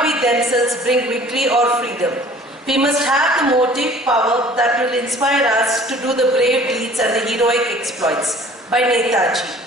cannot be themselves bring victory or freedom. We must have the motive power that will inspire us to do the brave deeds and the heroic exploits. By Netaji.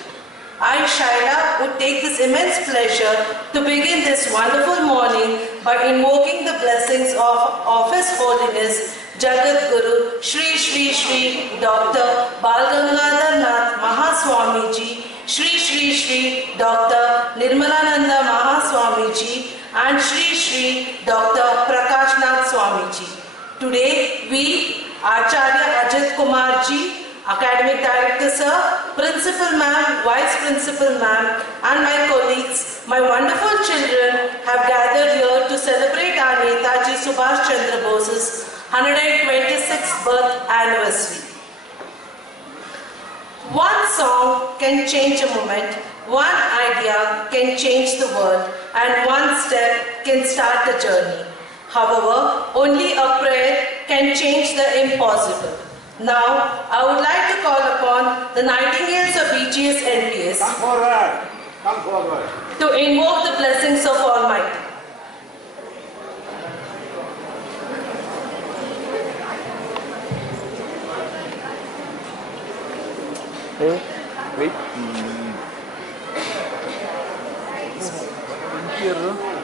I, Shaila, would take this immense pleasure to begin this wonderful morning by invoking the blessings of His Holiness Jagat Guru Shri Shri Shri Dr. Bal Gangadhar Nath Mahaswamiji, Shri Shri Shri Dr. Nirmalananda Mahaswamiji and Shri Shri Dr. Prakash Nath Swamiji. Today we, Acharya Ajit Kumar Ji, Academic Director Sir, Principal Ma'am, Vice Principal Ma'am and my colleagues, my wonderful children have gathered here to celebrate our Netaji Subhash Chandra Bose's 126th birth anniversary. One song can change a moment, one idea can change the world and one step can start a journey. However, only a prayer can change the impossible. Now, I would like to call upon the Nightingales of BGS NPS Come forward. to invoke the blessings of Almighty. Hey, wait. Here.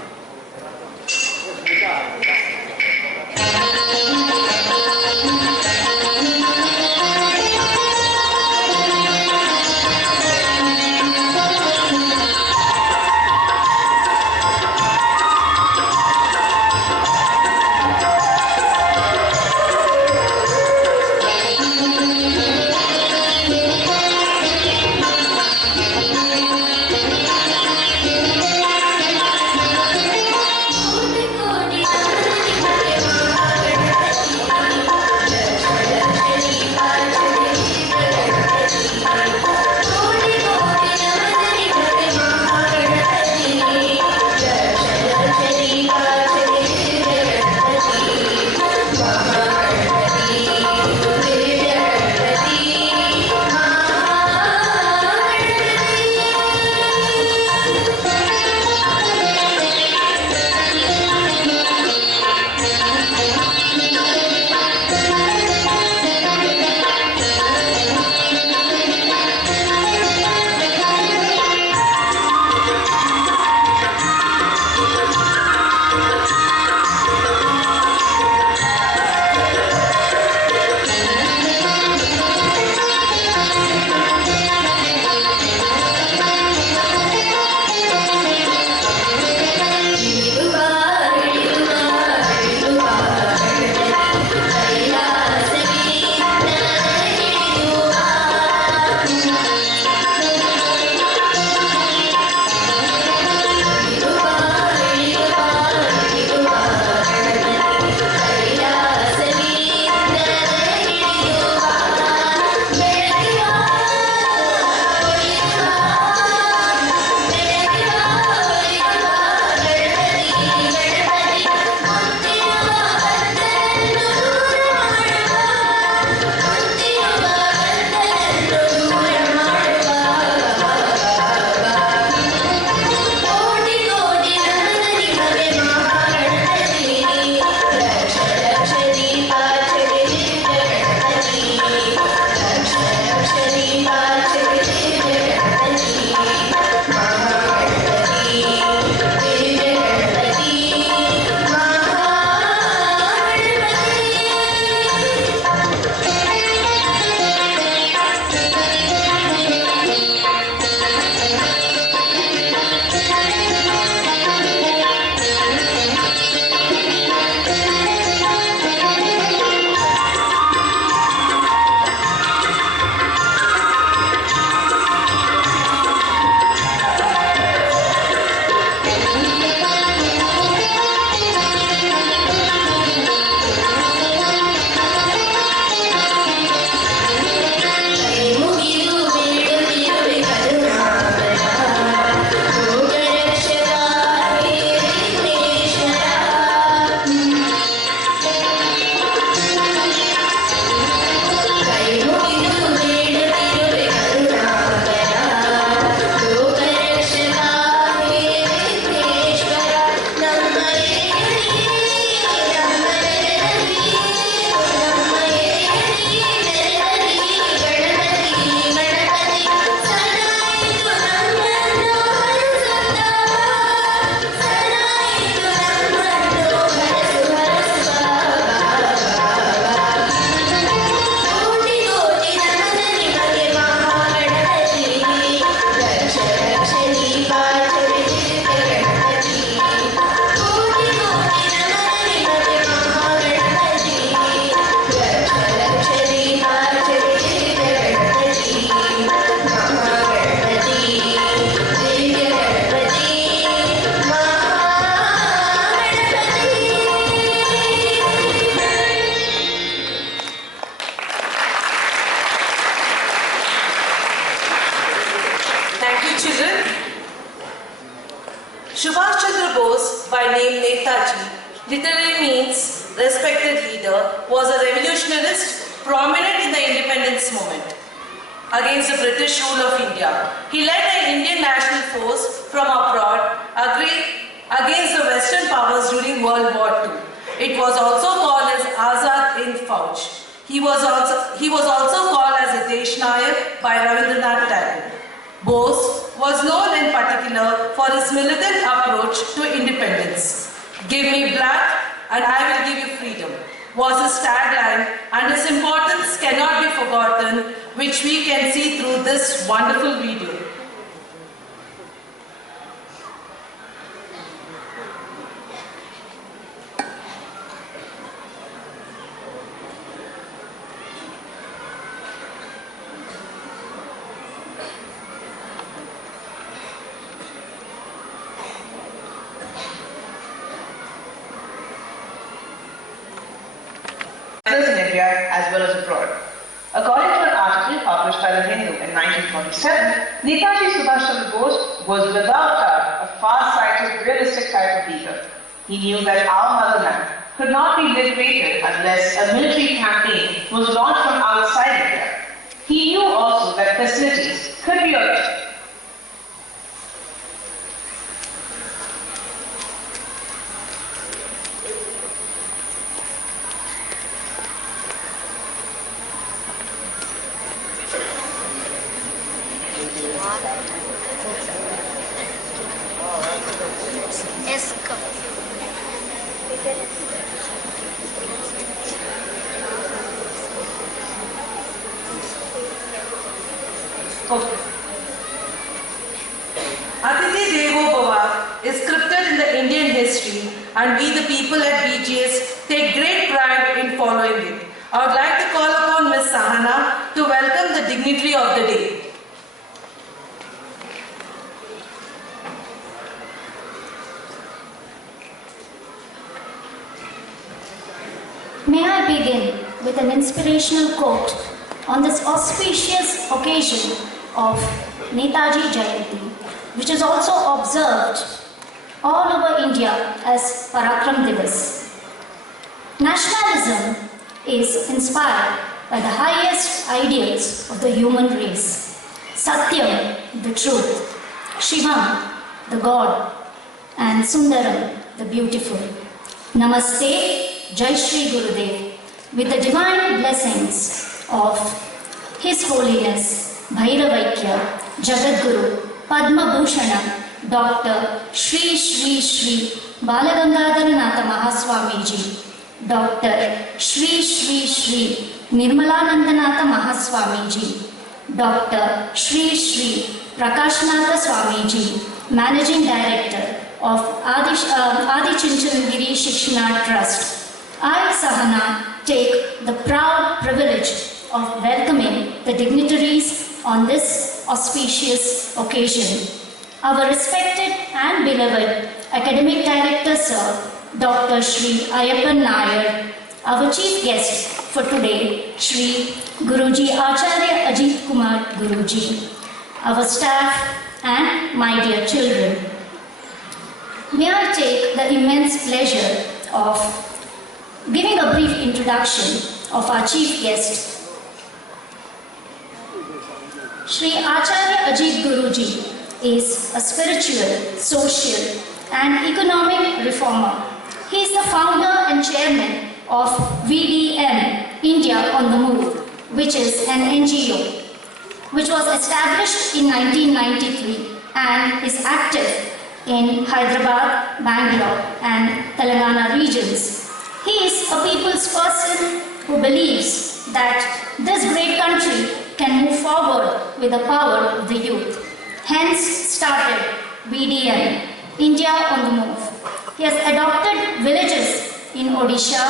literally means respected leader, was a revolutionarist prominent in the independence movement against the British rule of India. He led the Indian National Force from abroad against the Western powers during World War II. It was also called as Azad Hind Fauj. He was also called as a Desh Nayak by Rabindranath Tagore. Bose was known in particular for his militant approach to independence. "Give me black and I will give you freedom" was his tagline, and his importance cannot be forgotten, which we can see through this wonderful video. in India as well as abroad. According to an article published by The Hindu in 1947, Netaji Subhash Chandra Bose was without doubt a far-sighted, realistic type of leader. He knew that our motherland could not be liberated unless a military campaign was launched from outside India. He knew also that facilities could be obtained. Atithi Devo Bhava is scripted in the Indian history, and we the people at BGS take great pride in following it. I would like to call upon Ms. Sahana to welcome the dignitary of the day. May I begin with an inspirational quote on this auspicious occasion of Netaji Jayanti, which is also observed all over India as Parakram Divas. Nationalism is inspired by the highest ideals of the human race: Satyam, the truth; Shivam, the God; and Sundaram, the beautiful. Namaste. Jai Shri Gurudev, with the divine blessings of His Holiness Bhairavaikya Jagadguru Padma Bhushana Dr. Shri Shri Shri Balagangadharanatha Mahaswamiji, Dr. Shri Shri Shri Nirmalanandanatha Mahaswamiji, Dr. Shri Shri Prakashnatha Swamiji, Managing Director of Adi Chinchanagiri Shikshana Trust. I, Sahana, take the proud privilege of welcoming the dignitaries on this auspicious occasion. Our respected and beloved Academic Director Sir, Dr. Shri Ayappan Nair, our chief guest for today, Shri Guruji Acharya Ajit Kumar Guruji, our staff and my dear children. May I take the immense pleasure of giving a brief introduction of our chief guest. Shri Acharya Ajit Guruji is a spiritual, social and economic reformer. He is the founder and chairman of VDM, India on the Move, which is an NGO, which was established in 1993 and is active in Hyderabad, Bangalore and Telangana regions. He is a people's person who believes that this great country can move forward with the power of the youth. Hence started BDM, India on the Move. He has adopted villages in Odisha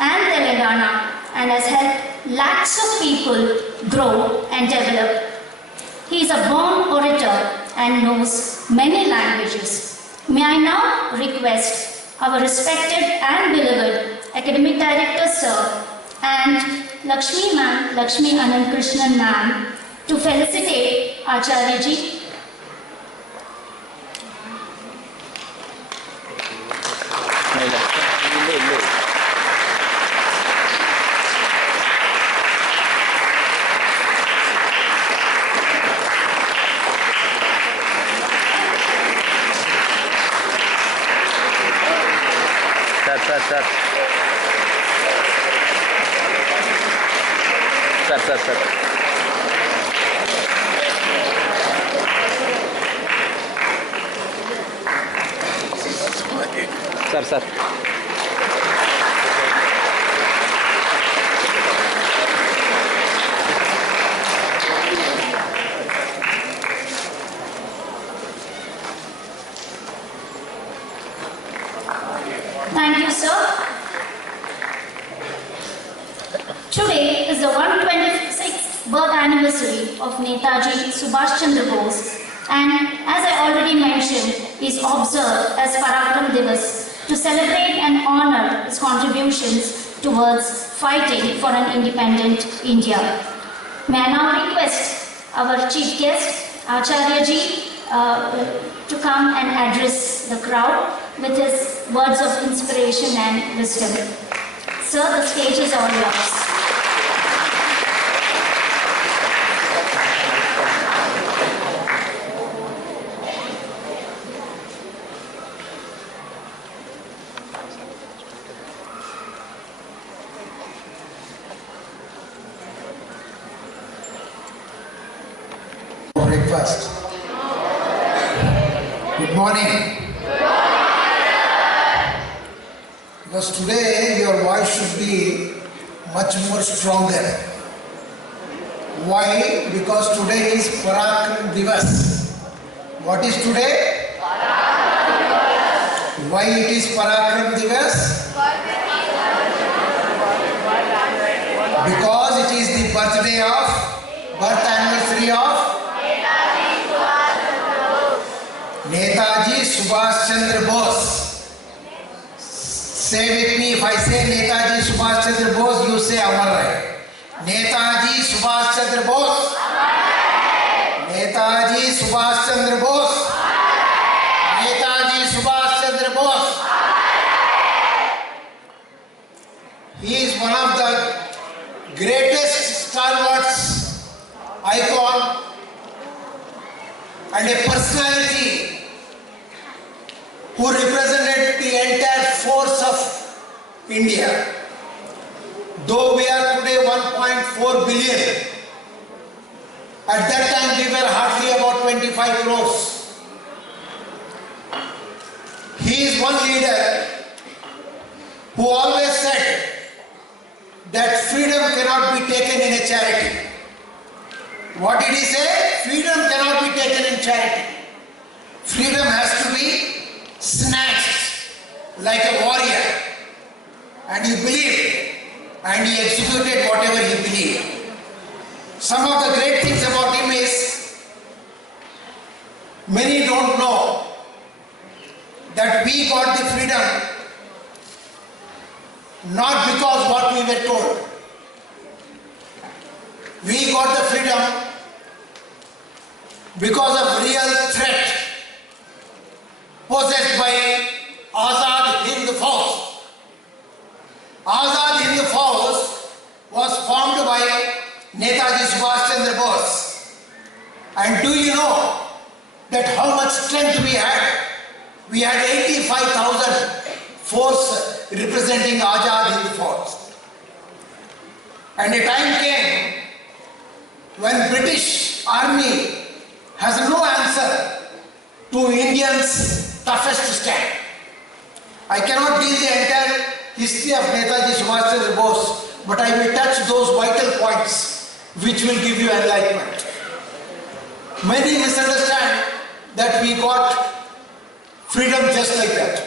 and Telangana and has helped lakhs of people grow and develop. He is a born orator and knows many languages. May I now request our respected and beloved Academic Director Sir and Lakshmi Anand Krishnan Ma'am to felicitate Acharya Ji. Sir. Sir. Thank you, sir. Today is the 126th birth anniversary of Netaji Subhash Chandra Bose, and as I already mentioned, is observed as Parakram Divas to celebrate and honor his contributions towards fighting for an independent India. May I now request our chief guest, Acharya Ji, to come and address the crowd with his words of inspiration and wisdom. Sir, the stage is all yours. Breakfast. Good morning. Because today your voice should be much more stronger. Why? Because today is Parakram Divas. What is today? Why it is Parakram Divas? Because it is the birth anniversary of Netaji Subhash Chandra Bose. Say with me, if I say Netaji Subhash Chandra Bose, you say Amar Rahe. Netaji Subhash Chandra Bose. Netaji Subhash Chandra Bose. Netaji Subhash Chandra Bose. He is one of the greatest stalwarts, icon, and a personality who represented the entire force of India. Though we are today 1.4 billion, at that time we were hardly about 25 crores. He is one leader who always said that freedom cannot be taken in a charity. What did he say? Freedom cannot be taken in charity. Freedom has to be snatched like a warrior. And he believed and he executed whatever he believed. Some of the great things about him is, many don't know that we got the freedom not because what we were told. We got the freedom because of real threat possessed by Azad Hind Force. Azad Hind Force was formed by Netaji Subhash Chandra Bose. And do you know that how much strength we had? We had 85,000 force representing Azad Hind Force. And a time came when British Army has no answer to Indians' toughest stand. I cannot deal the entire history of Netaji Subhash Chandra Bose, but I will touch those vital points which will give you enlightenment. Many misunderstand that we got freedom just like that.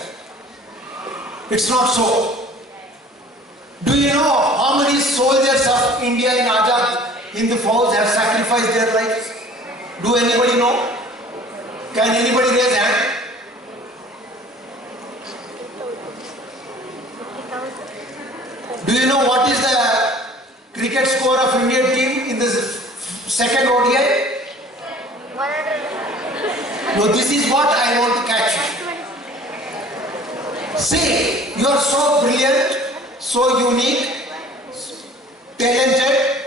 It's not so. Do you know how many soldiers of India in Azad Hind Force have sacrificed their lives? Do anybody know? Can anybody raise a hand? Do you know what is the cricket score of Indian team in this second ODI? No, this is what I want to catch you. See, you are so brilliant, so unique, talented,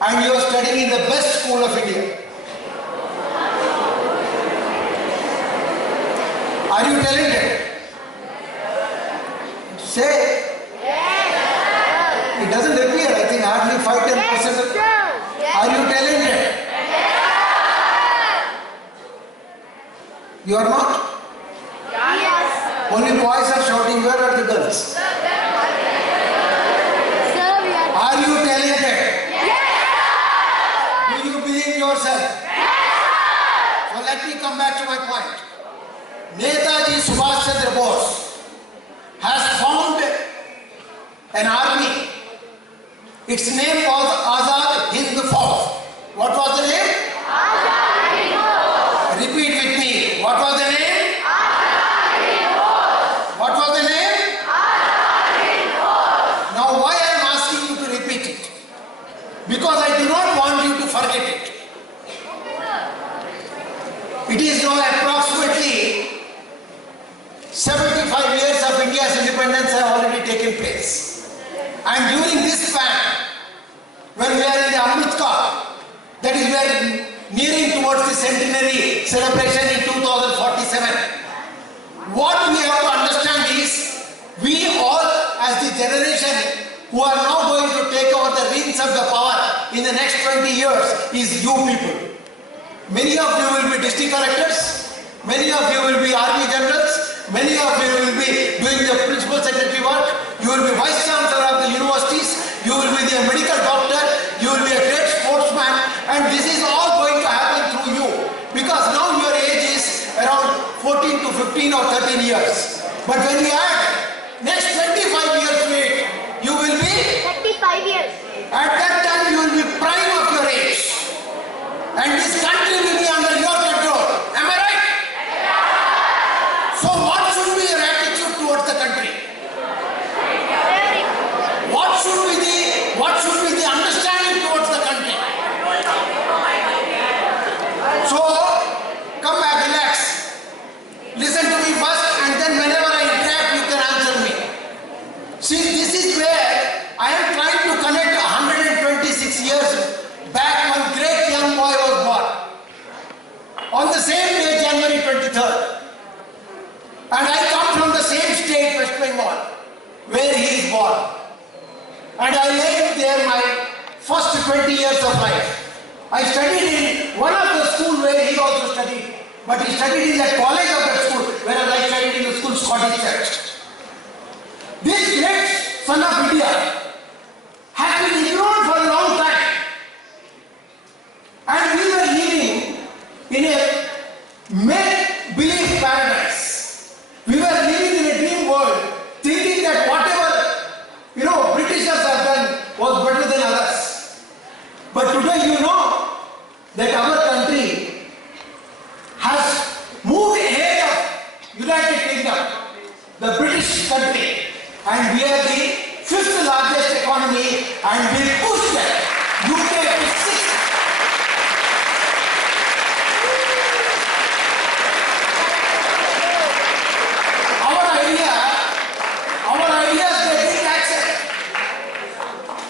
and you are studying in the best school of India. Are you talented? Are you talented? You are not? Only boys are shouting. Where are the girls? Are you talented? Do you believe yourself? So let me come back to my point. Netaji Subhash Chandra Bose has formed an army. Its name was Azad Hind Fauj. What was the name? Azad Hind Fauj. Repeat with me. What was the name? Azad Hind Fauj. What was the name? Azad Hind Fauj. Now why I am asking you to repeat it? Because I do not want you to forget it. It is now approximately 75 years of India's independence have already taken place. And during this span, when we are in the Amrit Kaal, that is we are nearing towards the centenary celebration in 2047, what we have to understand is, we all as the generation who are now going to take over the reins of the power in the next 20 years is you people. Many of you will be district collectors, many of you will be army generals, many of you will be doing the principal secretary work, you will be vice chancellor of the universities, you will be the medical doctor, you will be a great sportsman, and this is all going to happen through you. Because now your age is around 14 to 15 or 13 years. But when we add next 25 years to it, you will be 35 years. at that time you will be prime of your age. And this country will be under your control. Am I right? So what should be your attitude towards the country? What should be the understanding towards the country? So come back, relax. Listen to me first, and then whenever I interact, you can answer me. See, this is where I am trying to connect 126 years back when great young boy was born. On the same day, January 23rd. And I come from the same state, West Bengal, where he is born. And I lived there my first 20 years of life. I studied in one of the schools where he also studied. But he studied in the college of that school, whereas I studied in the school Scottish Church. This great son of India has been ignored for a long time. And we were living in a make-believe paradise. We were living in a dream world, thinking that whatever, Britishers have done was better than others. But today you know that our country has moved ahead of United Kingdom, the British country, and we are the 5th largest economy, and we pushed that UK to 6th. Our ideas they didn't accept.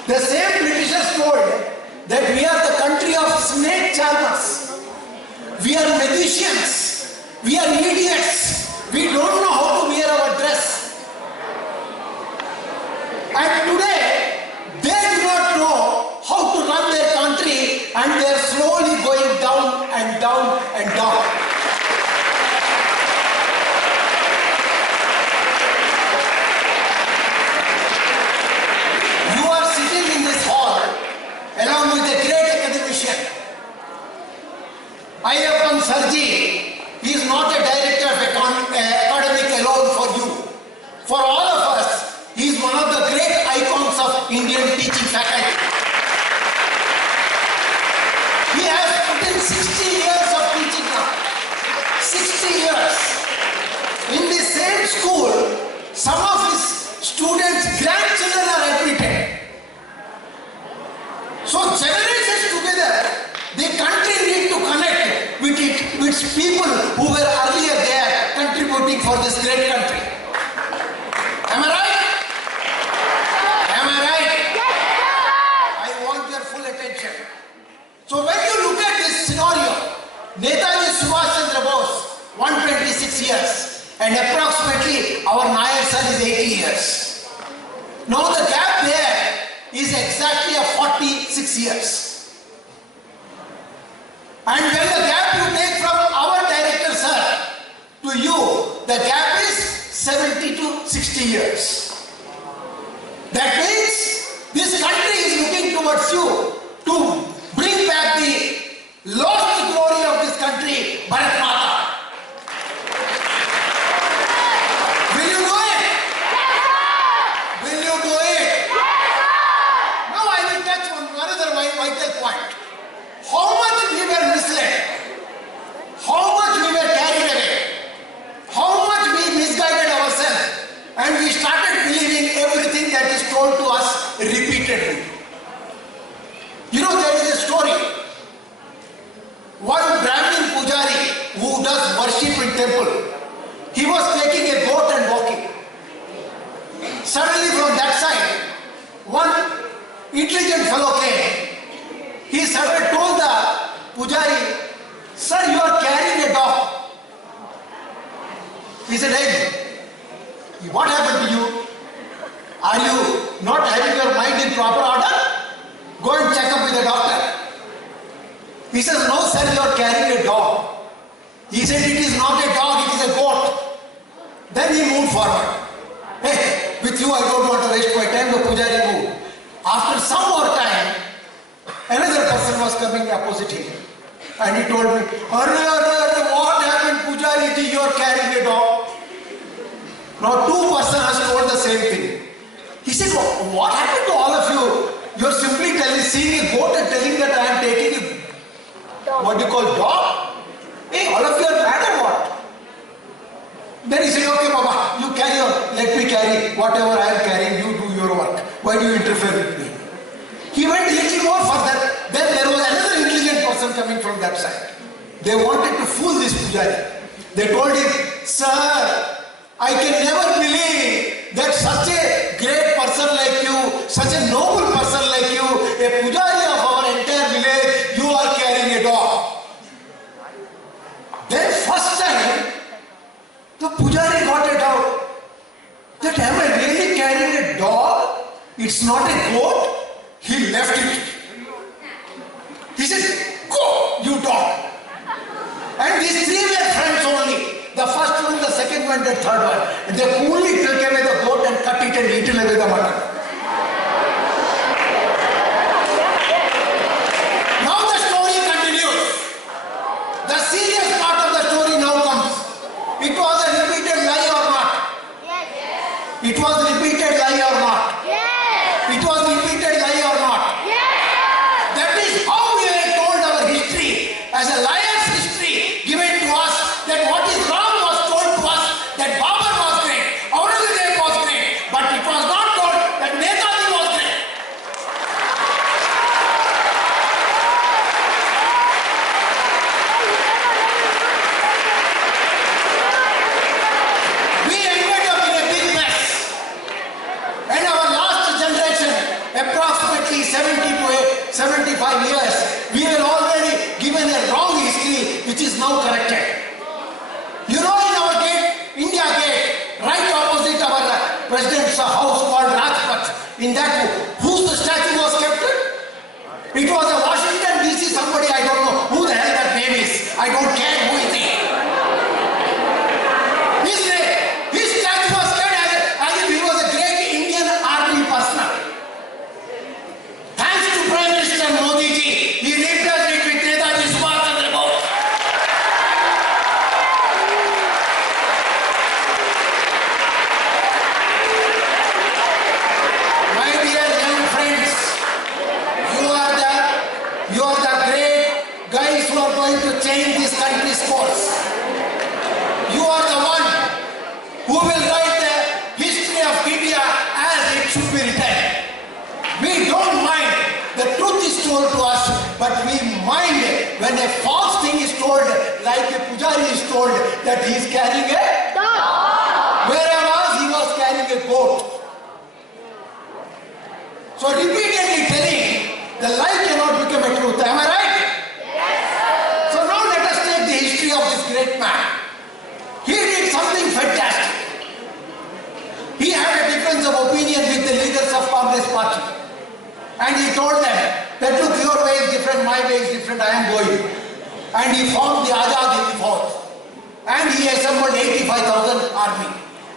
The same Britishers told that we are the country of snake charmers. We are magicians. We are idiots. We don't know how to wear our dress. And today, they do not know how to run their country, and they are slowly going down and down and down. You are sitting in this hall along with a great academician. Ayyappan Sarji. He is not a director of academic alone for you. For all of us, he is one of the great icons of Indian teaching faculty. He has put in 60 years of teaching now. 60 years. In the same school, some of his students' grandchildren are admitted. So generations together, the country needs to connect with its people who were earlier there contributing for this great country. Am I right? Am I right? Yes, sir. I want your full attention. So when you look at this scenario, Netaji Subhash Chandra Bose, 126 years, and approximately our Nayak sir is 80 years. Now the gap there is exactly a 46 years. And when the gap you take from our director, sir, to you, the gap is 70 to 60 years. That means this country is looking towards you to bring back the lost glory of this country, Bharat Mata. Will you do it? Will you do it? Now I will touch on another vital point. How much we were misled, how much we were carried away, how much we misguided ourselves, and we started believing everything that is told to us repeatedly. You know, there is a story. One Brahmin Pujari who does worship in temple, he was taking a goat and walking. Suddenly from that side, one intelligent fellow came. He suddenly told the Pujari, "Sir, you are carrying a dog." He said, "Hey, what happened to you? Are you not having your mind in proper order? Go and check up with the doctor." He says, "No, sir, you are carrying a dog." He said, "It is not a dog, it is a goat." Then he moved forward. "Hey, with you I don't want to waste my time." The Pujari moved. After some more time, another person was coming opposite him. And he told me, "Arre, what happened, Pujari ji, you are carrying a dog?" Now two persons has told the same thing. He said, "What happened to all of you? You are simply seeing a goat and telling that I am taking a, what do you call, dog? Hey, all of you are mad or what?" Then he said, "Okay, Baba, you carry on. Let me carry whatever I am carrying. You do your work. Why do you interfere with me?" He went a little more further. Then there was another intelligent person coming from that side. They wanted to fool this Pujari. They told him, "Sir, I can never believe that such a great person like you, such a noble person like you, a Pujari of our entire village, you are carrying a dog." Then first time, the Pujari got it out. That am I really carrying a dog? It's not a goat. He left it. He said, "Go, you dog." And these three were friends only. The first one, the second one, the third one. And they coolly took away the goat and cut it and eaten away the mutton. Now the story continues. The serious part of the story now comes. It was a repeated lie or not? Yes. It was repeated lie or not? Yes. It was repeated lie or not? Yes. That is how we are told our history as a liar's history given to us, that what is wrong was told to us, that Babur was great, Aurangzeb was great, but it was not told that Netaji was great. We ended up in a big mess. And our last generation, approximately 70 to 75 years, we were already given a wrong history which is now corrected. You know, in our gate, India Gate, right opposite our president's house called Rajpath, in that, whose the statue was kept? It was a Washington DC somebody, I don't know who the hell that name is. I don't care who is he. His statue was kept as if he was a great Indian army personnel. Thanks to Prime Minister Modi ji, he replaced it with Netaji Subhash Chandra Bose. My dear young friends, you are the great guys who are going to change this country's course. You are the one who will write the history of India as it should be written. We don't mind the truth is told to us, but we mind when a false thing is told, like a Pujari is told that he is carrying a dog. Whereas he was carrying a goat. So repeatedly telling, the lie cannot become a truth. Am I right? Yes. So now let us take the history of this great man. He did something fantastic. He had a difference of opinion with the leaders of Congress party. And he told them that, look, your way is different, my way is different, I am going. and he formed the Azad Hind Fauj. And he assembled 85,000 army.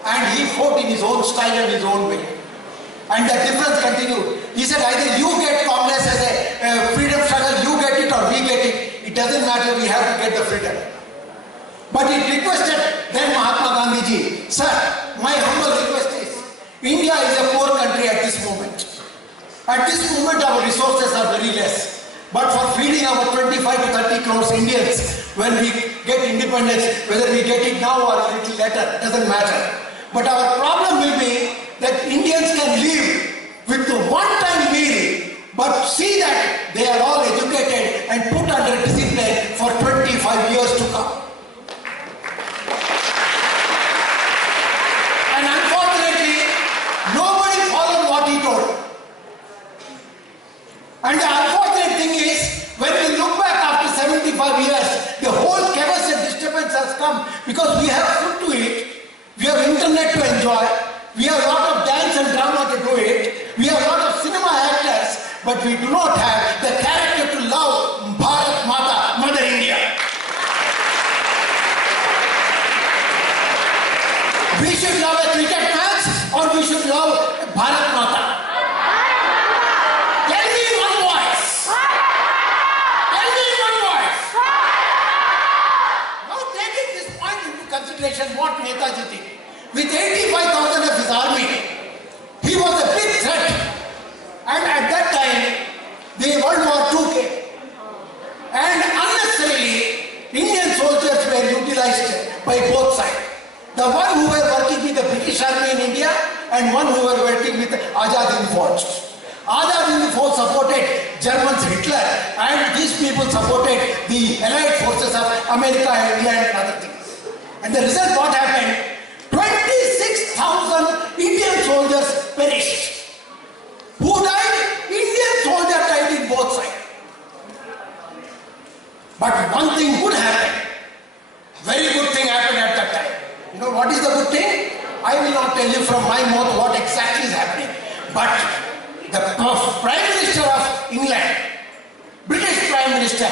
And he fought in his own style and his own way. And the difference continued. He said, either you get Congress as a freedom struggle, you get it or we get it. It doesn't matter, we have to get the freedom. But he requested then Mahatma Gandhi ji, sir, my humble request is, India is a poor country at this moment. At this moment our resources are very less. But for feeding our 25 to 30 crores Indians, when we get independence, whether we get it now or a little later, doesn't matter. But our problem will be that Indians can live with the one-time meal, but see that they are all educated and put under discipline for 25 years to come. And unfortunately, nobody followed what he told. And the unfortunate thing is, when we look back after 75 years, the whole chaos and disturbance has come because we have food to eat, we have internet to enjoy, we have a lot of dance and drama to do it, we have a lot of cinema actors, but we do not have the character to love Bharat Mata, Mother India. We should love a cricket match or we should love Bharat Mata. Tell me in one voice. Tell me in one voice. Now taking this point into consideration, what Netaji did. With 85,000 of his army, he was a big threat. And at that time, the World War II came. And unnecessarily, Indian soldiers were utilized by both sides. The one who were working with the British Army in India and one who were working with Azad Hind Fauj. Azad Hind Fauj supported Germans, Hitler, and these people supported the Allied forces of America, England and other things. And the result, what happened? 26,000 Indian soldiers perished. Who died? Indian soldiers died in both sides. But one thing good happened. Very good thing happened at that time. You know what is the good thing? I will not tell you from my mouth what exactly is happening. But the Prime Minister of England, British Prime Minister,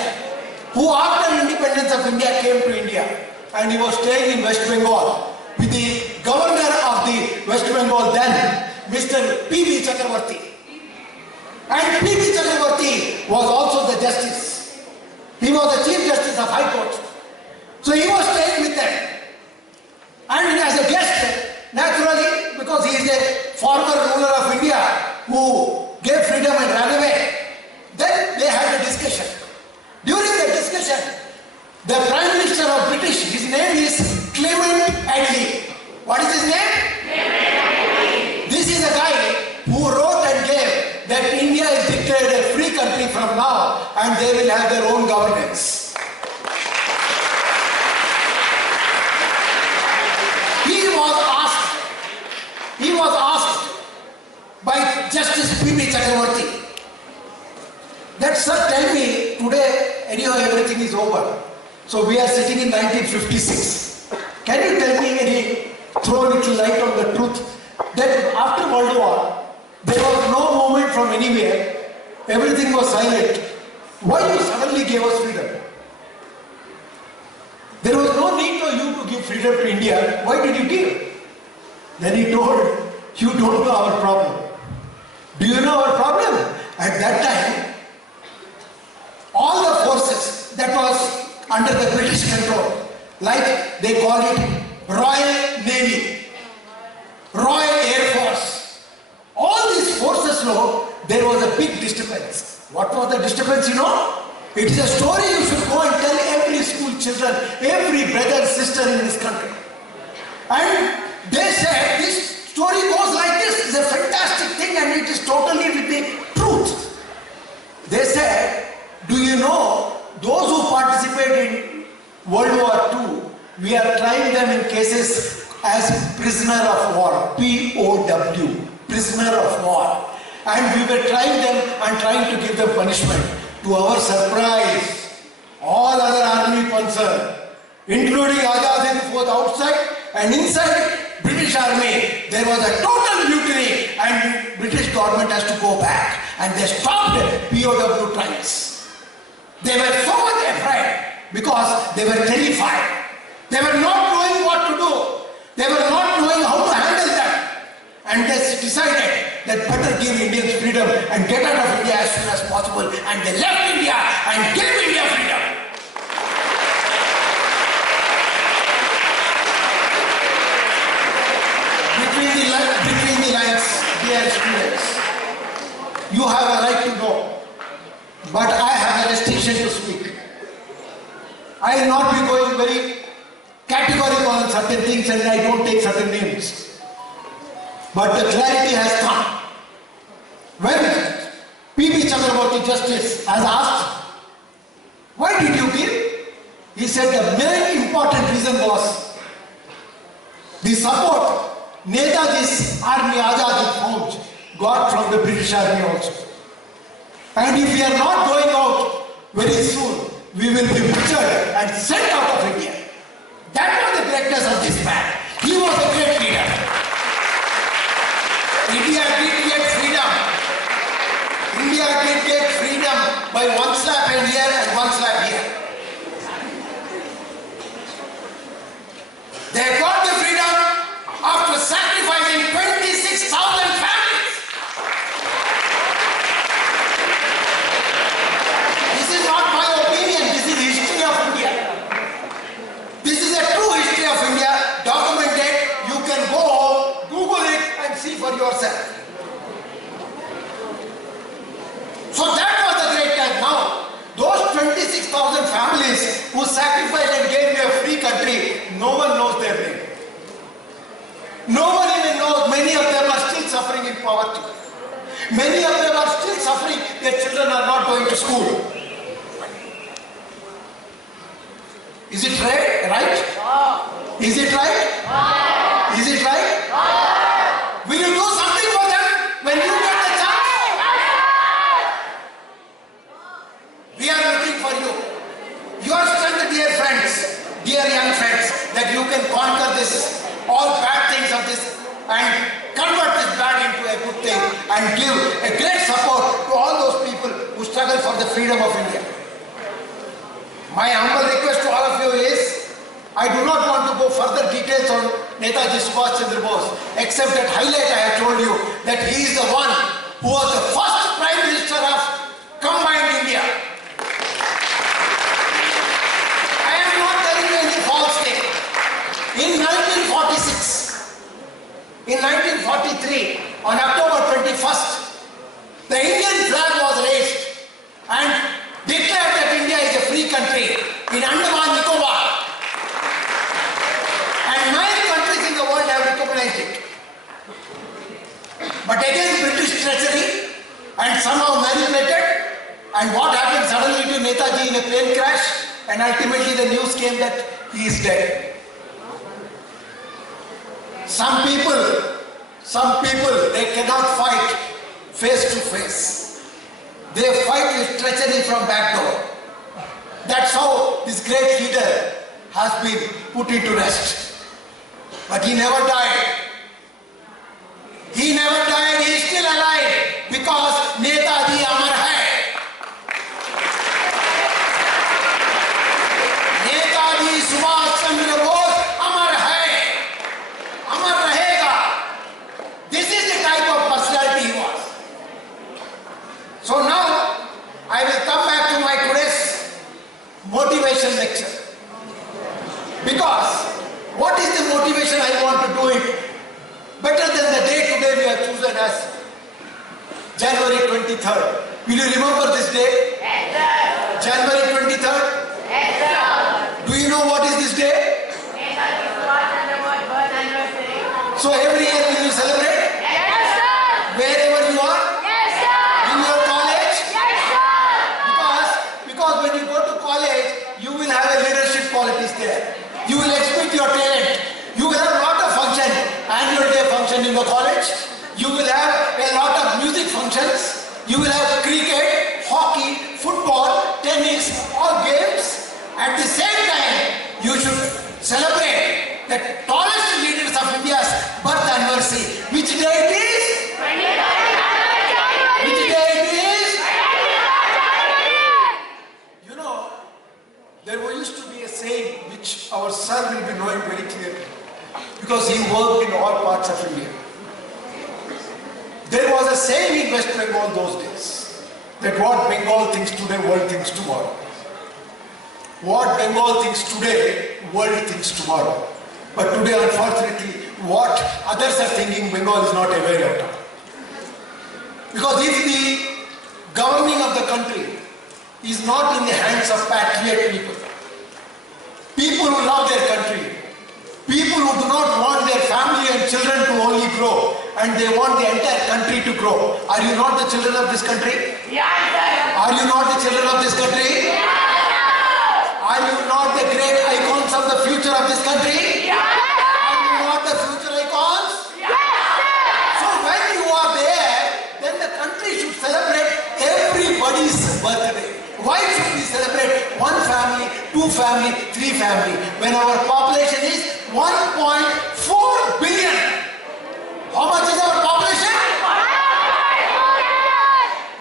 who after independence of India came to India and he was staying in West Bengal with the governor of the West Bengal then, Mr. P.B. Chakravarti. And P.B. Chakravarti was also the justice. He was the Chief Justice of High Court. So he was staying with them. And as a guest, naturally, because he is a former ruler of India who gave freedom and ran away, then they had a discussion. During the discussion, the Prime Minister of British, his name is Clement Attlee. What is his name? Clement Attlee. This is a guy who wrote and gave that India is declared a free country from now and they will have their own governance. He was asked by Justice P.B. Chakravarti that, sir, tell me, today anyhow everything is over. So we are sitting in 1956. Can you tell me, throw a little light on the truth that after World War, there was no movement from anywhere, everything was silent. Why you suddenly gave us freedom? There was no need for you to give freedom to India. Why did you give? Then he told, you don't know our problem. Do you know our problem? At that time, all the forces that was under the British control, like they call it Royal Navy, Royal Air Force, all these forces, there was a big disturbance. What was the disturbance, you know? It is a story you should go and tell every school children, every brother, sister in this country. And they said this story goes like this, it's a fantastic thing and it is totally with the truth. They said, do you know, those who participated in World War II, we are trying them in cases as prisoner of war, POW, prisoner of war. And we were trying them and trying to give them punishment. To our surprise, all other army concerned, including Azad Hind Fauj outside and inside British Army, there was a total mutiny and British government has to go back and they stopped POW trials. They were so much afraid because they were terrified. They were not knowing what to do. They were not knowing how to handle them. And they decided that better give Indians freedom and get out of India as soon as possible. And they left India and gave India freedom. Between the lines, dear students, you have a right to know, but I have a restriction to speak. I will not be going very categorical on certain things and I don't take certain names. But the clarity has come. When P.B. Chakraborty Justice has asked, why did you give? He said the main important reason was the support Netaji's army, Azad Fauj, got from the British army also. And if we are not going out very soon, we will be butchered and sent out of India. That was the greatness of this man. He was a great leader. India did get freedom. India did get freedom by one slap and here and one slap here. They got the freedom after sacrificing 26,000 families. This is not my opinion, this is the history of India. This is a true history of India, documented. You can go home, Google it and see for yourself. So that was the great time. Now, those 26,000 families who sacrificed and gave me a free country, no one knows their name. No one even knows. Many of them are still suffering in poverty. Many of them are still suffering. Their children are not going to school. Is it right? Is it right? Is it right? Will you do something for them when you get the chance? We are looking for you. Your strength, dear friends, dear young friends, that you can conquer this, all bad things of this and convert this bad into a good thing and give a great support to all those people who struggle for the freedom of India. My humble request to all of you is, I do not want to go further details on Netaji Subhash Chandra Bose, except that highlight I have told you that he is the one who was the first Prime Minister of combined India. I am not telling you any false thing. In 1943, on October 21st, the Indian flag was raised and declared that India is a free country in Andaman Nicobar. And 9 countries in the world have recognized it. But again, British treachery and somehow manipulated. And what happened suddenly to Netaji in a plane crash? And ultimately the news came that he is dead. Some people, they cannot fight face to face. They fight with treachery from back door. That's how this great leader has been put into rest. But he never died. He never died, he is still alive because Netaji Amar hai. Netaji Subhash Chandra Bose Amar hai. Amar rahega. This is the type of personality he was. So now I will come back to my today's motivation lecture. Because what is the motivation I want to do it better than the day today we have chosen as January 23rd. Will you remember this day? Yes, sir. January 23rd? Yes, sir. Do you know what is this day? So every year will you celebrate? Yes, sir. Wherever you are? Yes, sir. In your college? Yes, sir. Because when you go to college, you will have a leadership qualities there. You will exhibit your talent. You will have a lot of function, annual day function in the college. You will have a lot of music functions. You will have cricket, hockey, football, tennis, all games. At the same time, you should celebrate the tallest leaders of India's birth anniversary. Which day it is? Which day it is? You know, there used you know him very clearly because he worked in all parts of India. There was a saying in West Bengal those days that what Bengal thinks today, world thinks tomorrow. What Bengal thinks today, world thinks tomorrow. But today, unfortunately, what others are thinking, Bengal is not aware of. Because if the governing of the country is not in the hands of patriot people, people who love their country, people who do not want their family and children to only grow, and they want the entire country to grow. Are you not the children of this country? Yes, sir. Are you not the children of this country? Are you not the great icons of the future of this country? Yes, Are you not the future icons? So when you are there, then the country should celebrate everybody's birthday. Why should we celebrate one family, two family, three family, when our population is 1.4 billion? How much is our population?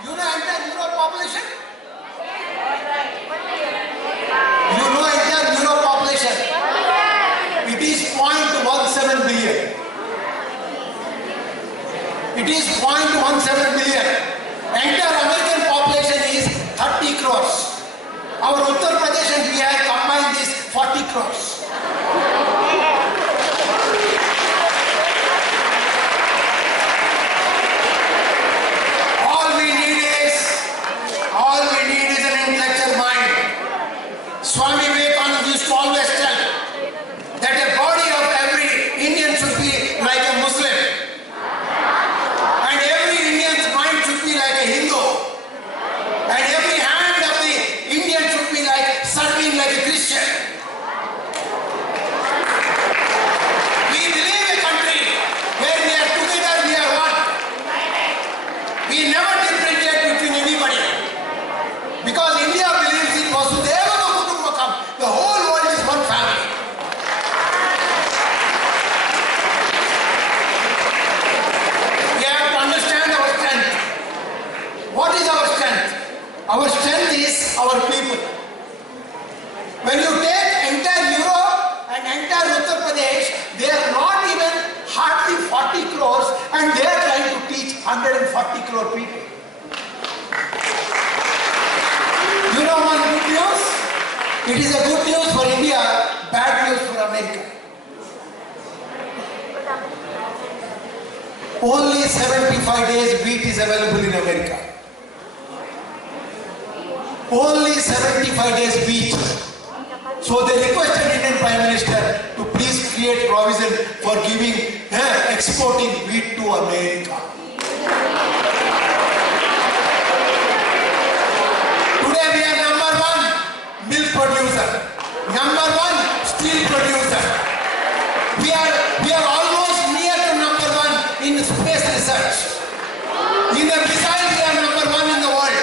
You know entire Europe population? You know entire Europe population? It is 0.17 billion. It is 0.17 billion. Entire American population is 30 crores. Our Uttar Pradesh and Bihar combined is 40 crores. All we need is an intellectual mind. Swami Vivekananda used to always tell that the body of every Indian should be like a Muslim. And every Indian's mind should be like a Hindu. And every hand of the Indian should be like serving like a Christian. We believe a country where we are together, we are one. We never differentiate between anybody. Because India believes in Vasudeva Kutumbakam. The whole world is one family. We have to understand our strength. What is our strength? Our strength is our people. When you take entire Europe and entire Uttar Pradesh, they are not even hardly 40 crores and they are trying to teach 140 crore people. You know one good news? It is a good news for India, bad news for America. Only 75 days wheat is available in America. Only 75 days wheat. So they requested Indian Prime Minister to please create provision for exporting wheat to America. Today we are number one milk producer, number one steel producer. We are almost near to number one in space research. In the missile we are number one in the world.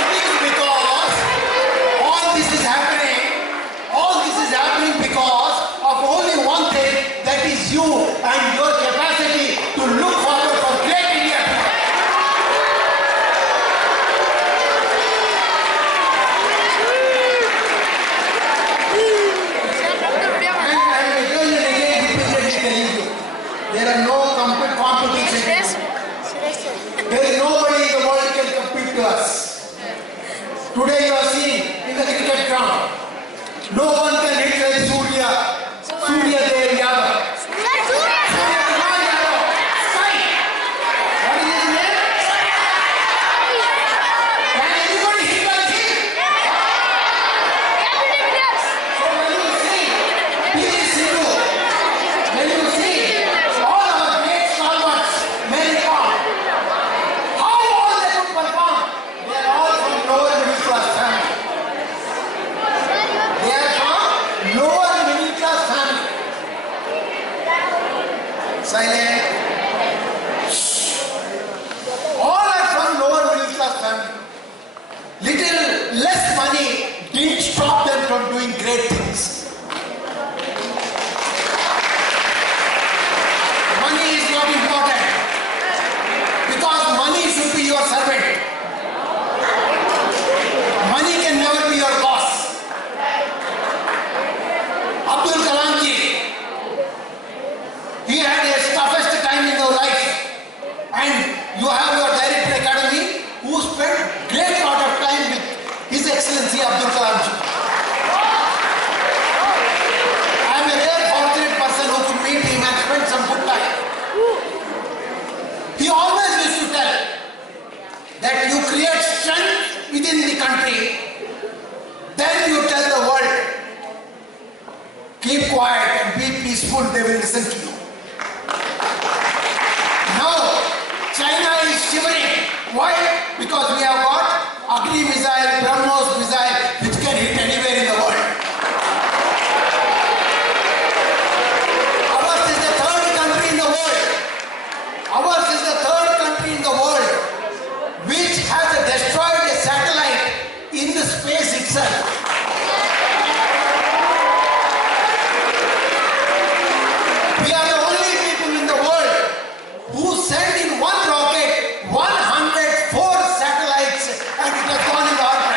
It is because all this is happening because of only one thing, that is you and your capacity to look forward for great India. And again repeatedly telling you, there are no competition. There is nobody in the world who can compete to us. Today you are seeing in the cricket ground, no one can hit like Surya Dev Yadav. Surya Kumar Yadav. Sky. What is his name? Can anybody hit like him? So when you see P.V. Sindhu, when you see all our great stalwarts, Mary Kom, how all they could perform, they are all from lower middle class family. They are from lower middle class family. Silent. All are from lower middle class family. Little less money didn't stop them from doing great things. Money is not keep quiet and be peaceful, they will listen to you. Now, China is shivering. Why? Because we have got Agni missile, BrahMos missile, which can hit anywhere in the world. Ours is the third country in the world. Ours is the third country in the world which has destroyed a satellite in the space itself. We are the only people in the world who sent in one rocket 104 satellites and it has gone in the orbit.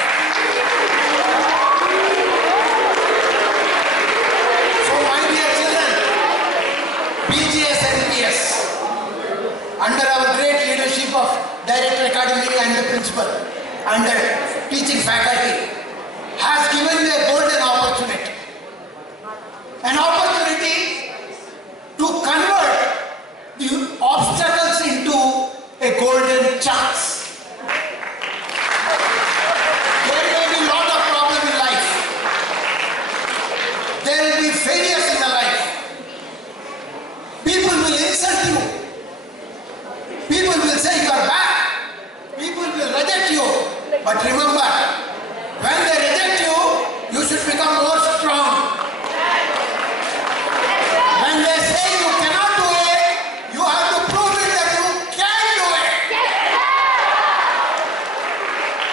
So my dear children, BGS and NPS, under our great leadership of Director Academy and the principal and the teaching faculty, has given you a golden opportunity. An opportunity to convert the obstacles into a golden chance. There may be a lot of problems in life. There will be failures in the life. People will insult you. People will say you are bad. People will reject you. But remember, when they reject you, you should become more strong. When they say you cannot do it, you have to prove it that you can do it.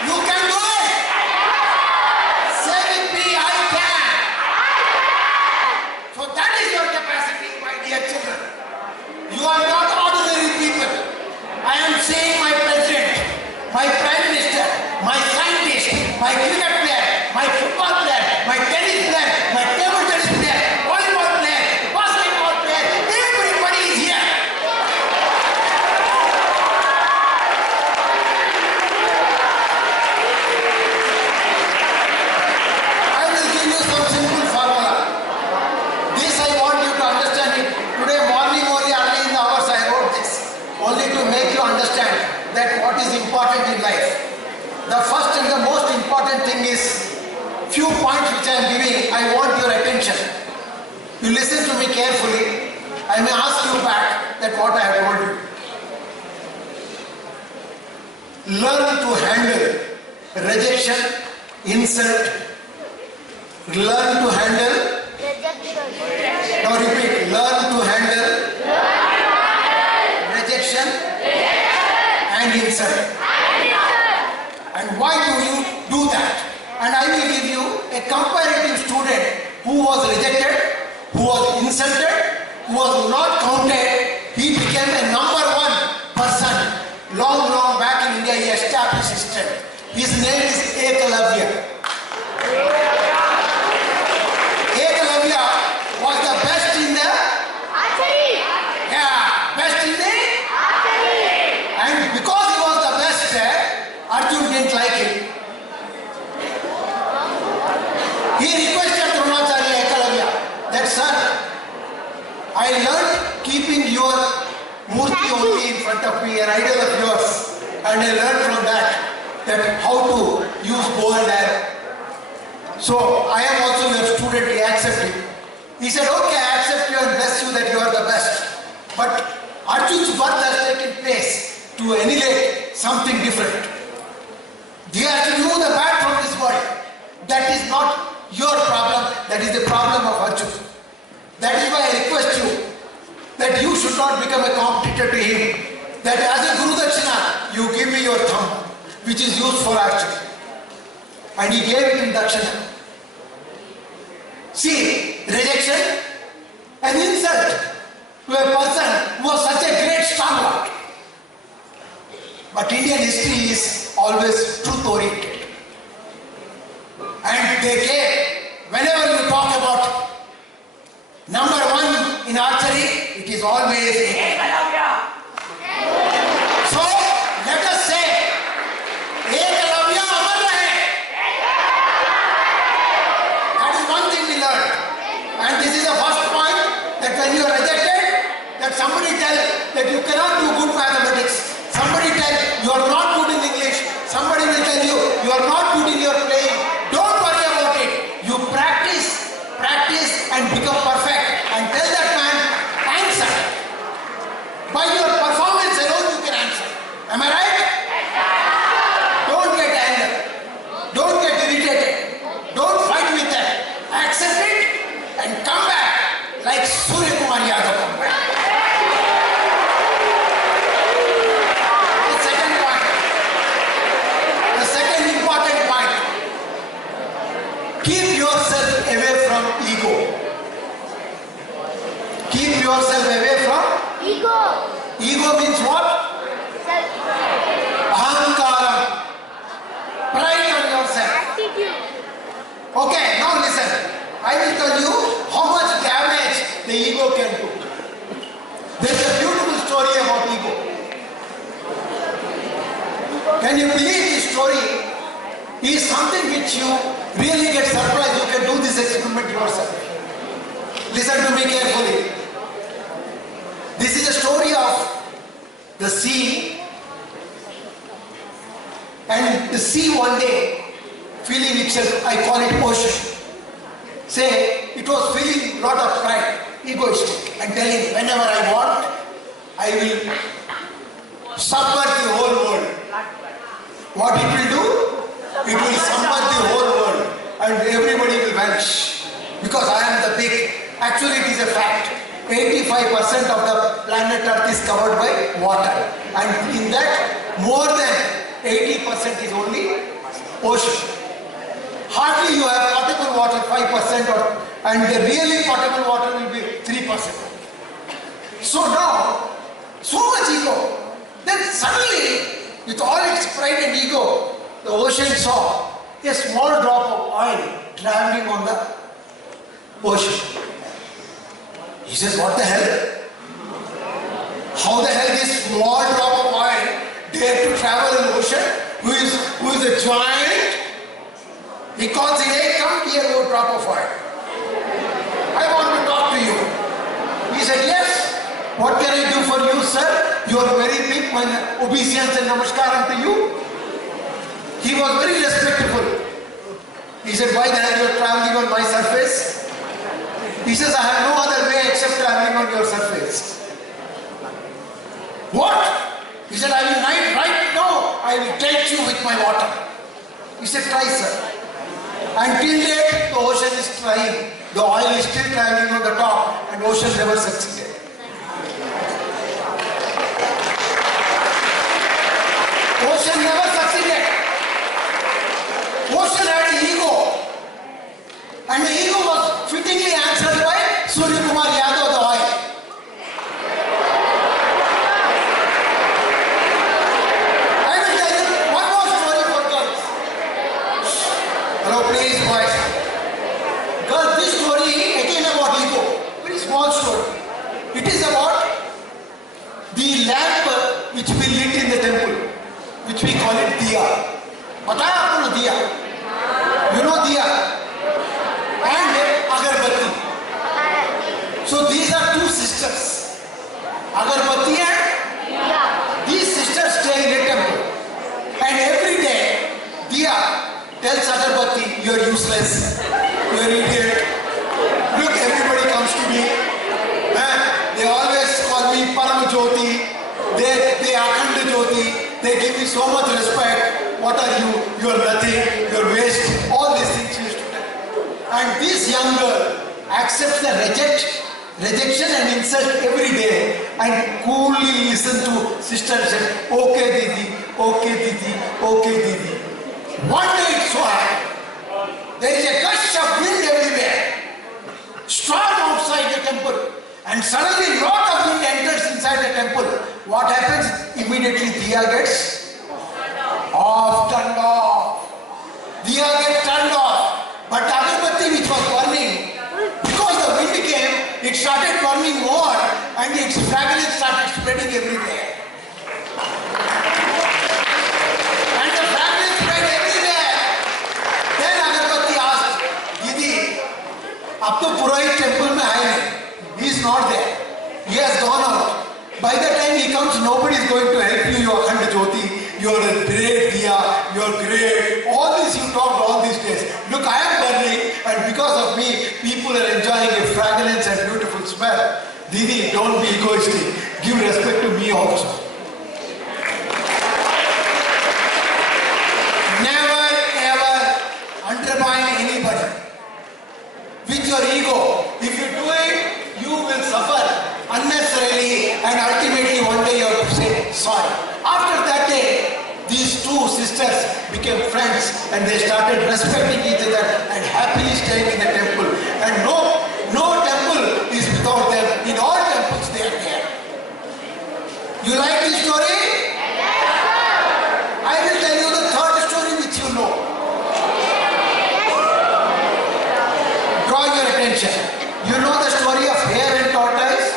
You can do it. Say with me, I can. So that is your capacity, my dear children. You are not ordinary people. I am saying my president, my prime minister, my scientist, my cricket player, my football player, my tennis player, my table tennis player, volleyball player, basketball player, everybody is here. I will give you some simple formula. This I want you to understand it. Today morning only early in the hours I wrote this. Only to make you understand that what is important in life. The first and the most important thing is few points which I am giving. I want your attention. You listen to me carefully. I may ask you back that what I have told you. Learn to handle rejection, insult. Learn to handle. Now repeat. Learn to handle rejection and insult. And why do you do that? And I will give you a comparative student who was rejected, who was insulted, who was not counted. He became a number one person. Long back in India, he established his strength. His name is Ekalavya. Ekalavya was the best in the best in the and because he was the best, Arjun didn't like him. He requested Dronacharya Ekalavya that, sir, I learned keeping your murti only in front of me, an idol of yours, and I learned from that how to use bow and arrow. So I am also your student. He accepted. He said, okay, I accept you and bless you that you are the best. But Arjun's birth has taken place to annihilate something different. He has to remove the bad from this body. That is not your problem. That is the problem of Arjun. That is why I request you that you should not become a competitor to him. That as a Guru Dakshina, you give me your thumb, which is used for Arjun. And he gave it in Dakshina. See, rejection, an insult to a person who was such a great stalwart. But Indian history is always truth-oriented. And they gave, whenever you talk about number one in archery, it is always Ekalavya. So, let us say, Ekalavya Amar Rahe. That is one thing we learned. And this is the first point, that when you are rejected, that somebody tell that you cannot do good mathematics. Somebody tell you are not good in English. Somebody will tell you are not good in your playing. Don't worry about it. You practice and become perfect and tell that man, answer. By your performance alone you can answer. Am I right? Don't get angry. Don't get irritated. Don't fight with them. Accept it and come back like Surya Kumar Yadav come back. The second important point. Keep yourself away from ego. Keep yourself away from Ego. ego means what? Ahankaram. Pride on yourself. Attitude. Okay, now listen. I will tell you how much damage the ego can do. There is a beautiful story about ego. Can you believe this story is something which you really get surprised. You can do this experiment yourself. Listen to me carefully. This is a story of the sea. And the sea one day, feeling itself, I call it ocean. Say, it was feeling lot of pride, egoistic, and telling, whenever I want, I will subvert the whole world. What it will do? It will subvert the whole world, and everybody will vanish. Because I am the big. Actually, it is a fact. 85% of the planet Earth is covered by water, and in that, more than 80% is only ocean. Hardly you have potable water 5% and the really potable water will be 3%. So now, so much ego. Then suddenly, with all its pride and ego, the ocean saw a small drop of oil traveling on the ocean. He says, what the hell? How the hell this small drop of oil dare to travel in the ocean? Who is a giant? He calls him, hey, come here, you drop of oil. I want to talk to you. He said, yes. What can I do for you, sir? You are very big. My obeisance and namaskaram to you. He was very respectful. He said, why the hell you are traveling on my surface? He says, I have no other way except traveling on your surface. What? He said, I will right now, I will take you with my water. He said, try, sir. Until date, the ocean is trying. The oil is still traveling on the top and ocean never succeeded. Ocean never succeeded. Ocean had an ego. And the ego was fittingly answered by Surya Kumar Yadav, the oil. I will tell you one more story for girls. Hello, please, boys. Girls, this story again about ego. Very small story. It is about the lamp which we lit in the temple, which we call it diya. Pata hai aapko diya? You know diya? And agarbatti. So these are two sisters. Agarbatti and these sisters stay in a temple. And every day, diya tells agarbatti, you are useless, you are idiot. Look, everybody comes to me. They always call me Param Jyoti. They Akhand Jyoti. They give me so much respect. What are you? You are nothing. You are waste. All these things she used to tell. And this young girl accepts the rejection and insult every day and coolly listen to sister and says, okay Didi, okay Didi, okay Didi. One day it so happened. There is a gush of wind everywhere. Storm outside the temple. And suddenly lot of wind enters inside the temple. What happens? Immediately diya gets off, turned off. Diya gets turned off. But agarbatti which was burning, because the wind came, it started burning more and its fragrance started spreading everywhere. And the fragrance spread everywhere. Then agarbatti asked, Didi, ab to Purohit temple mein aaye nahi. He is not there. He has gone out. By the time he comes, nobody is going to help you. You are Akhand Jyoti. You are a great diya. You are great. All this you talked all these days. Look, I am burning, and because of me, people are enjoying a fragrance and beautiful smell. Didi, don't be egoistic. Give respect to me also. Never ever undermine anybody with your ego. If you do it, you will suffer unnecessarily, and ultimately one day you have to say sorry. After that day, these two sisters became friends and they started respecting each other and happily staying in the temple. And no temple is without them. In all temples they are there. You like this story? I will tell you the third story which you know. Draw your attention. You know the story of hare and tortoise?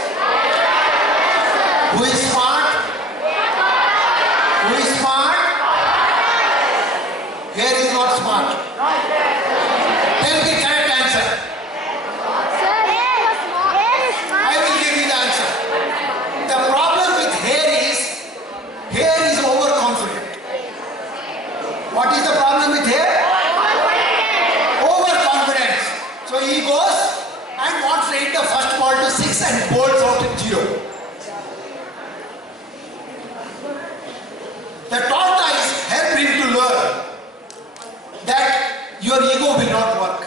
Who is smart? Who is smart? Hare is not smart. Tell the correct answer. I will give you the answer. The problem with hare is overconfident. What is the problem with hare? Overconfidence. So he goes and wants to hit the first ball to 6 and bowls out at 0. The tortoise helped him to learn that your ego will not work.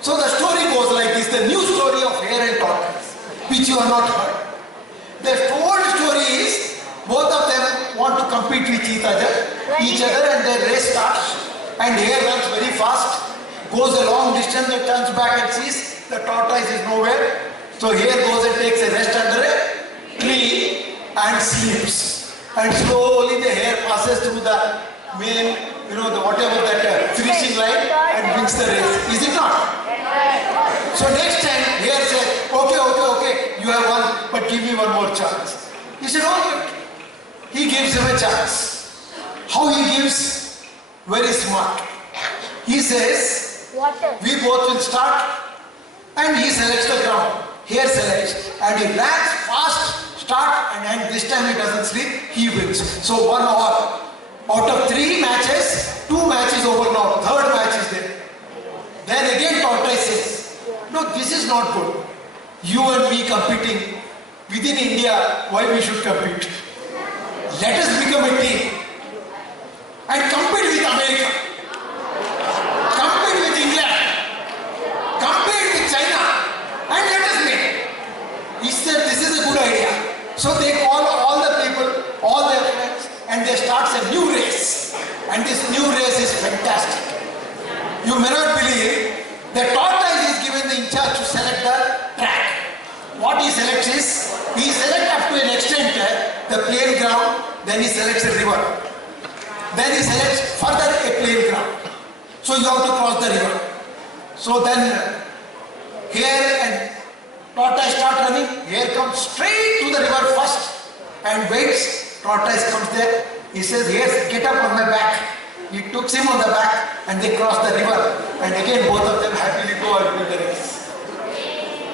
So the story goes like this, the new story of hare and tortoise, which you have not heard. The old story is, both of them want to compete with each other and their race starts, and hare runs very fast, goes a long distance and turns back and sees the tortoise is nowhere. So hare goes and takes a rest under a tree and sleeps. And slowly the hare passes through the main, whatever that finishing line and wins the race. Is it not? So next time hare says, okay, you have won, but give me one more chance. He said, okay. He gives him a chance. How he gives? Very smart. He says, we both will start, and he selects the ground. Hare selects, and he lands fast. And this time he doesn't sleep, he wins. So 1 hour. Out of 3 matches, 2 matches over now, 3rd match is there. Then again tortoise says, no, this is not good. You and me competing within India, why we should compete? Let us become a team and compete with America, compete with England, compete with China, and let us meet. He said, this is a good idea. So they call all the people, all their friends, and they start a new race. And this new race is fantastic. You may not believe, the tortoise is given the in charge to select the track. What he selects is, he selects up to an extent the plain ground, then he selects a river. Then he selects further a plain ground. So you have to cross the river. So then hare and tortoise start running. Hare comes straight to the river first and waits. Tortoise comes there. He says, hare, get up on my back. He takes him on the back and they cross the river. And again both of them happily go and win the race.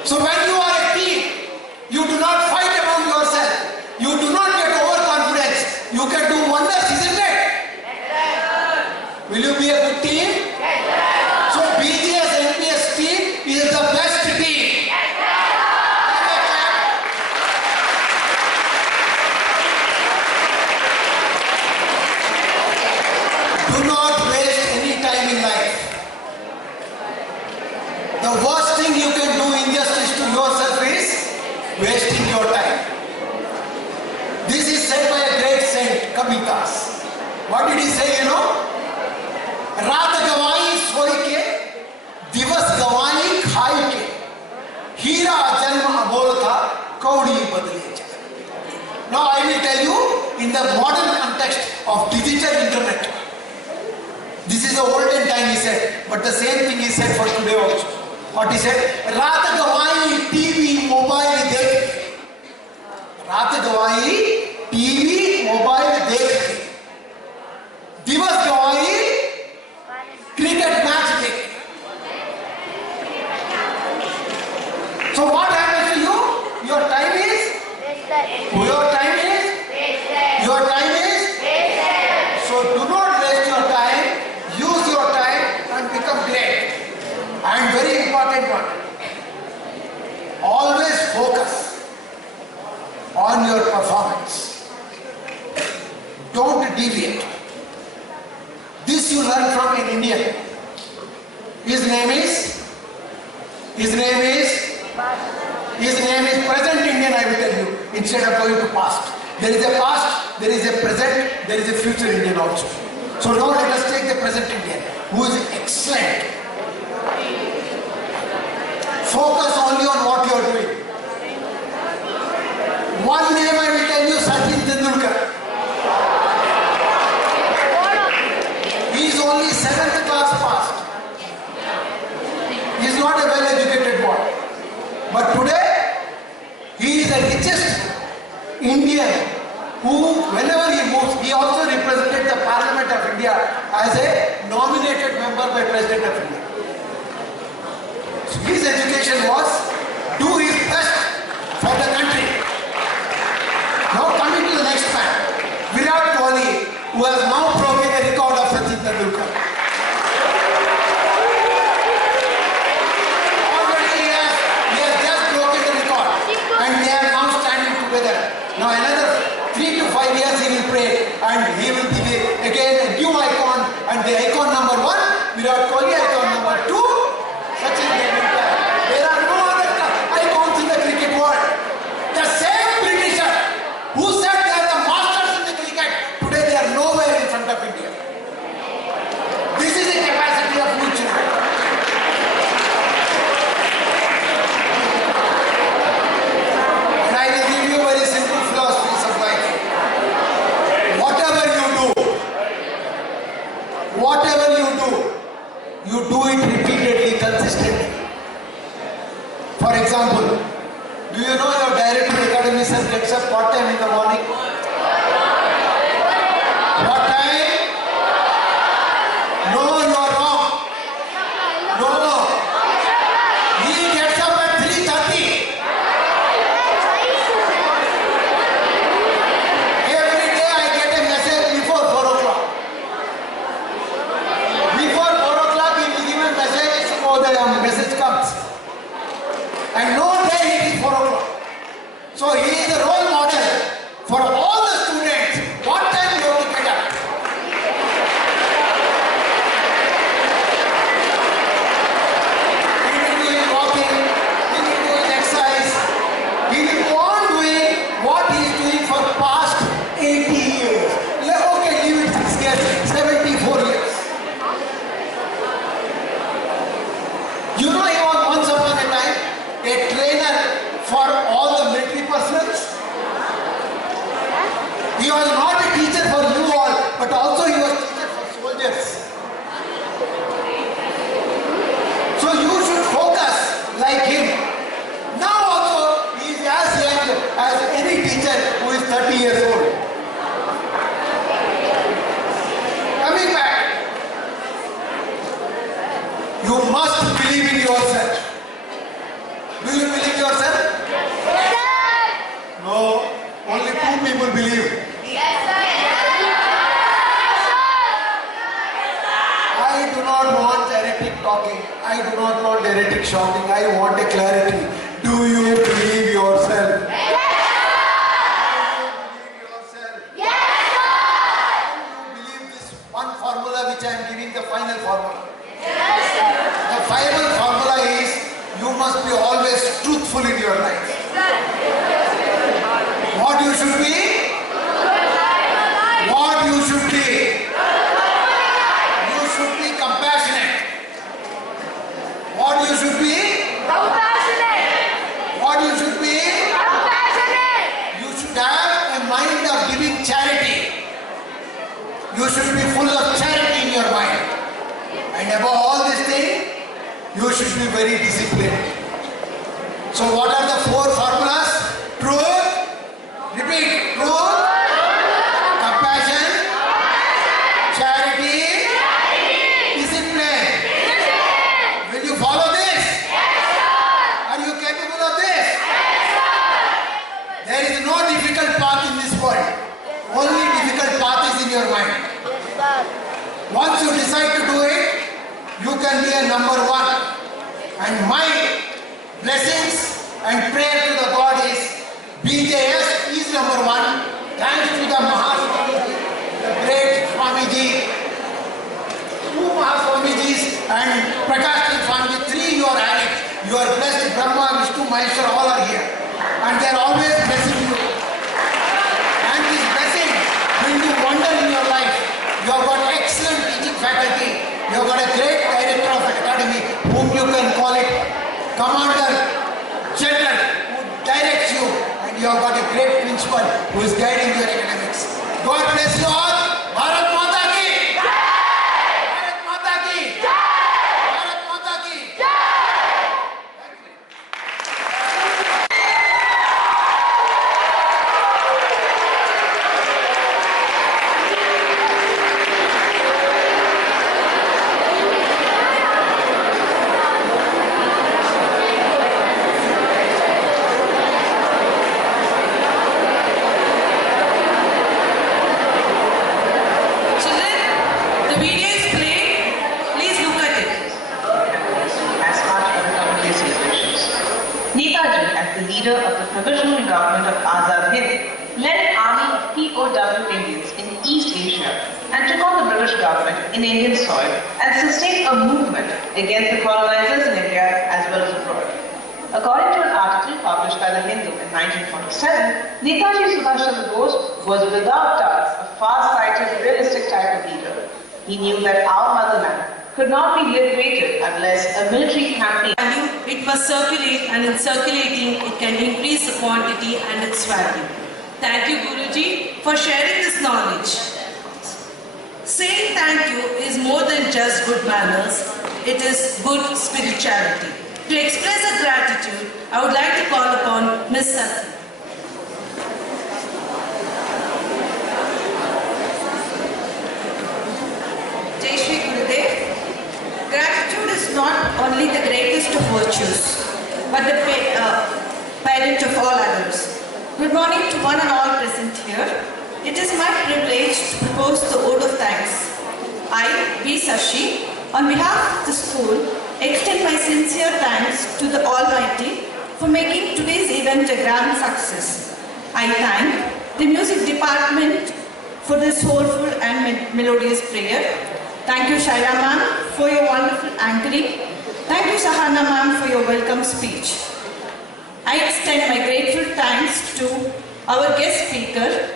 So when you are a team, you do not fight among yourself. You do not get overconfidence. You can do wonders, isn't it? Will you be a good team? So BGS NPS team is the best team. Do not waste any time in life. The worst thing you can do injustice to yourself is wasting your time. This is said by a great saint, Kabitas. What did he say, रात गवाई सोई के, दिवस गवाई खाई के, हीरा जन्म अबोल था, कौड़ी बदले जाए. Now I will tell you in the modern context of digital internet. This is the olden time he said, but the same thing he said for today also. What he said? रात गवाई TV mobile देख, रात गवाई TV mobile देख, दिवस गवाई cricket match देख. So what happens to you? Your time is? Your time is? Your time is? So do not waste your time. Use your time and become great. And very important His name is present Indian, I will tell you, instead of going to past. There is a past, there is a present, there is a future Indian also. So now let us take the present Indian, who is excellent. Focus only on what you are doing. One name I will tell you, Sachin Tendulkar. He is only 7th class passed. He is not a well-educated boy. But today, he is the richest Indian who, whenever he moves, he also represented the Parliament of India as a nominated member by President of India. So his education was do his best for the country. Now coming to the next man, Virat Kohli, who has now broken the record of Sachin Tendulkar. Already he has just broken the record and they are now standing together. Now another 3 to 5 years he will play and he will be again a new icon, and the icon number 1, Virat Kohli, icon number 2, Sachin Tendulkar. There are no other icons in the cricket world. The same Britisher who said they are the masters in the cricket, today they are nowhere in front of India. This is the capacity of new children. And I will give you very simple philosophies of life. Whatever you do it repeatedly, consistently. For example, do you know your director academician gets up what time in the morning? What time? No, you are wrong. No. He gets up at 3:30. Every day I get a message before 4 o'clock. Before 4 o'clock he will give a message, so the message comes. And no day it is 4 o'clock. So he is a role model for all the students. What time you have to get up? He will do his walking, he will do his exercise, he will go on doing what he is doing for past 80 years. Okay, leave it 6 years, 74 years. You know, he was once upon a time a trainer for all the military personnel. He was not a teacher for you all, but also he was teacher for soldiers. So you should focus like him. Now also he is as young as any teacher who is 30 years old. Coming back, you must believe in yourself. Do you believe yourself? Yes, sir. No, only 2 people believe. Yes, sir. I do not want heretic talking. I do not want heretic shouting. I want a clarity. Do you believe yourself? Yes, Yourself. yes, sir. You believe this one formula which I am giving, the final formula. Yes, sir. The final formula is you must be always truthful in your life. What you should be? What you should be? You should be compassionate. What you should be? Compassionate. What you should be? Compassionate. You should have a mind of giving charity. You should be full of charity in your mind. And above all this thing, you should be very disciplined. So what are the 4 formulas? Truth. Repeat. Truth. Compassion. Charity. Discipline. Will you follow this? Are you capable of this? There is no difficult path in this world. Only difficult path is in your mind. Once you decide to do it, you can be a number 1. And my blessings and prayer to the God is BJS is number 1. Thanks to the Mahaswamiji, the great Swamiji, 2 Mahaswamijis and Prakash Swamiji, 3 you are having. You are blessed. Brahma, Vishnu, Maheshwara, all are here. And they are always blessing you. And this blessing will do wonder in your life. You have got excellent teaching faculty. You have got a great director of academy whom you can call it Commander General who directs you. And you have got a great principal who is guiding your academics. God bless you all. Bharat Mata ki! Bharat Mata ki! Bharat Mata ki! Children, the video is played. Please look at it. As part of the Republic Day celebrations. Netaji, as the leader of the provisional government of Azad Hind, led an army of POW Indians in East Asia and took on the British government in Indian soil and sustained a movement against the colonizers in India as well as abroad. According to an article published by the Hindu in 1947, Netaji Subhash Chandra Bose was without doubt a far-sighted, realistic type of leader. He knew that our motherland could not be liberated unless a military campaign Value, it must circulate, and in circulating, it can increase the quantity and its value. Thank you, Guruji, for sharing this knowledge. Saying thank you is more than just good manners, it is good spirituality. To express a gratitude, I would like to call upon Ms. Sati. Jai Shri Gurudev. Gratitude is not only the greatest of virtues, but the parent of all others. Good morning to one and all present here. It is my privilege to propose the ode of thanks. I, B. Sashi, on behalf of the school, extend my sincere thanks to the Almighty for making today's event a grand success. I thank the music department for this soulful and melodious prayer. Thank you, Shaira ma'am, for your wonderful anchoring. Thank you, Sahana ma'am, for your welcome speech. I extend my grateful thanks to our guest speaker,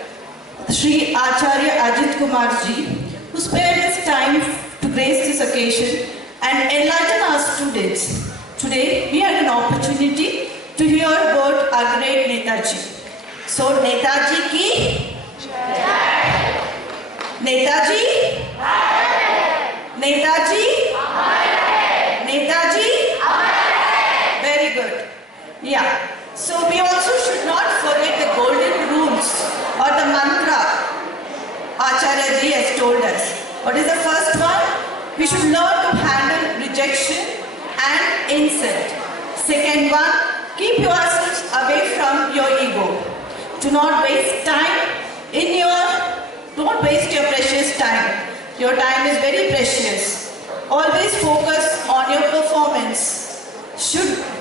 Sri Acharya Ajit Kumar ji, who spared his time to grace this occasion and enlighten our students. Today, we had an opportunity to hear about our great Netaji. So, Netaji ki? Netaji? Netaji? Netaji? Very good. Yeah. So we also should not forget the golden rules or the mantra Acharya ji has told us. What is the first one? We should learn to handle rejection and insult. Second one, keep yourselves away from your ego. Do not waste time don't waste your precious time. Your time is very precious. Always focus on your performance.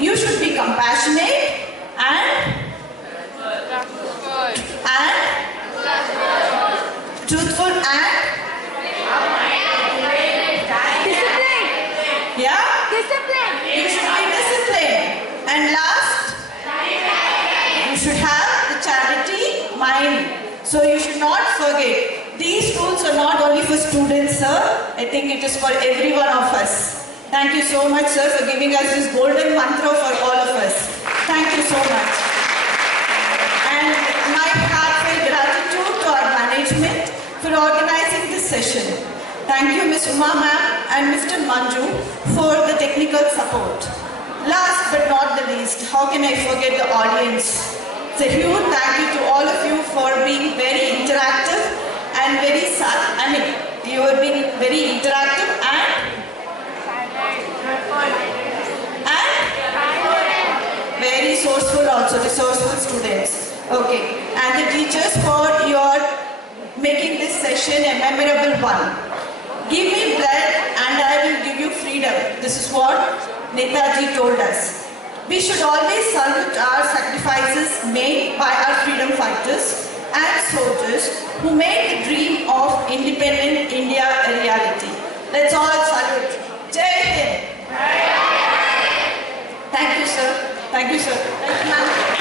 You should be compassionate and truthful and Discipline. yeah. Discipline. You should be disciplined. And last, you should have the charity mind. So you should not forget. These rules are not only for students, sir. I think it is for every one of us. Thank you so much, sir, for giving us this golden mantra for all of us. Thank you so much. And my heartfelt gratitude to our management for organizing this session. Thank you, Ms. Uma ma'am and Mr. Manju for the technical support. Last but not the least, how can I forget the audience? It's a huge thank you to all of you for being very interactive and you have been very interactive and very resourceful also, resourceful students. Okay, and the teachers for your making this session a memorable one. Give me bread and I will give you freedom. This is what Netaji told us. We should always salute our sacrifices made by our freedom fighters and soldiers who made the dream of independent India a reality. Let's all salute. Jai Hind. Thank you, sir. Thank you, ma'am.